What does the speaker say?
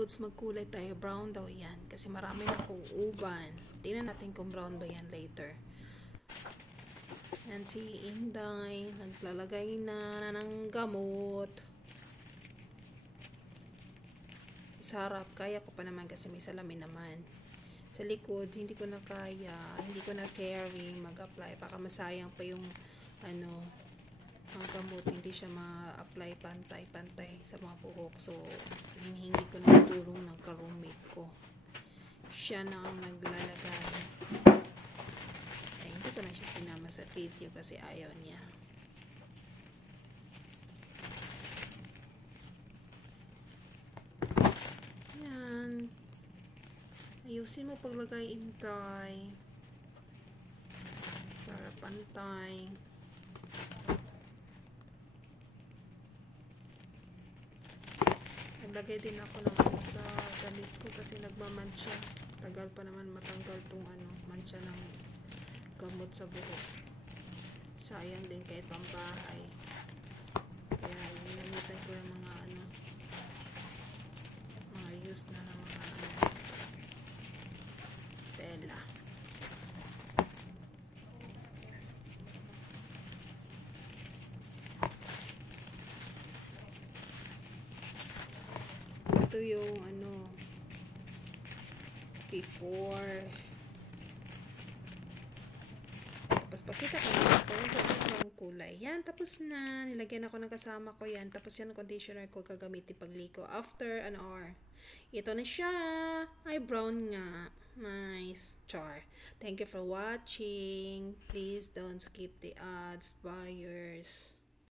loads, magkulay tayo. Brown daw yan. Kasi marami na akong uban. Tingnan natin kung brown ba yan later. Yan si Inday. Naglalagay na ng gamot. Sa harap, kaya ko pa naman kasi may salamin naman. Sa likod, hindi ko na kaya. Hindi ko na carry mag-apply. Baka masayang pa yung ang gamot, hindi siya ma-apply pantay-pantay sa mga buhok. So, hinihingi ko na yung tulong ng ka-roommate ko. Siya na ang naglalagay. Ay, hindi ko na siya sinama sa video kasi ayaw niya. Yan. Ayusin mo paglagay, Intay. Para pantay. Naglagay din ako ng sa damit ko kasi nagmamansya. Tagal pa naman matanggal tong mansya ng gamot sa buhok. Sayang din kahit pambahay. Kaya ginamitan ko yung mga mga used na ng mga tela. Ito yung before. Tapos pakita ko na ito yung kulay. Yan, tapos na. Nilagyan ako ng kasama ko yan. Tapos yan ang conditioner ko gagamitin pagliko. After an hour. Ito na siya. Ay, brown nga. Nice. Char. Thank you for watching. Please don't skip the ads, buyers.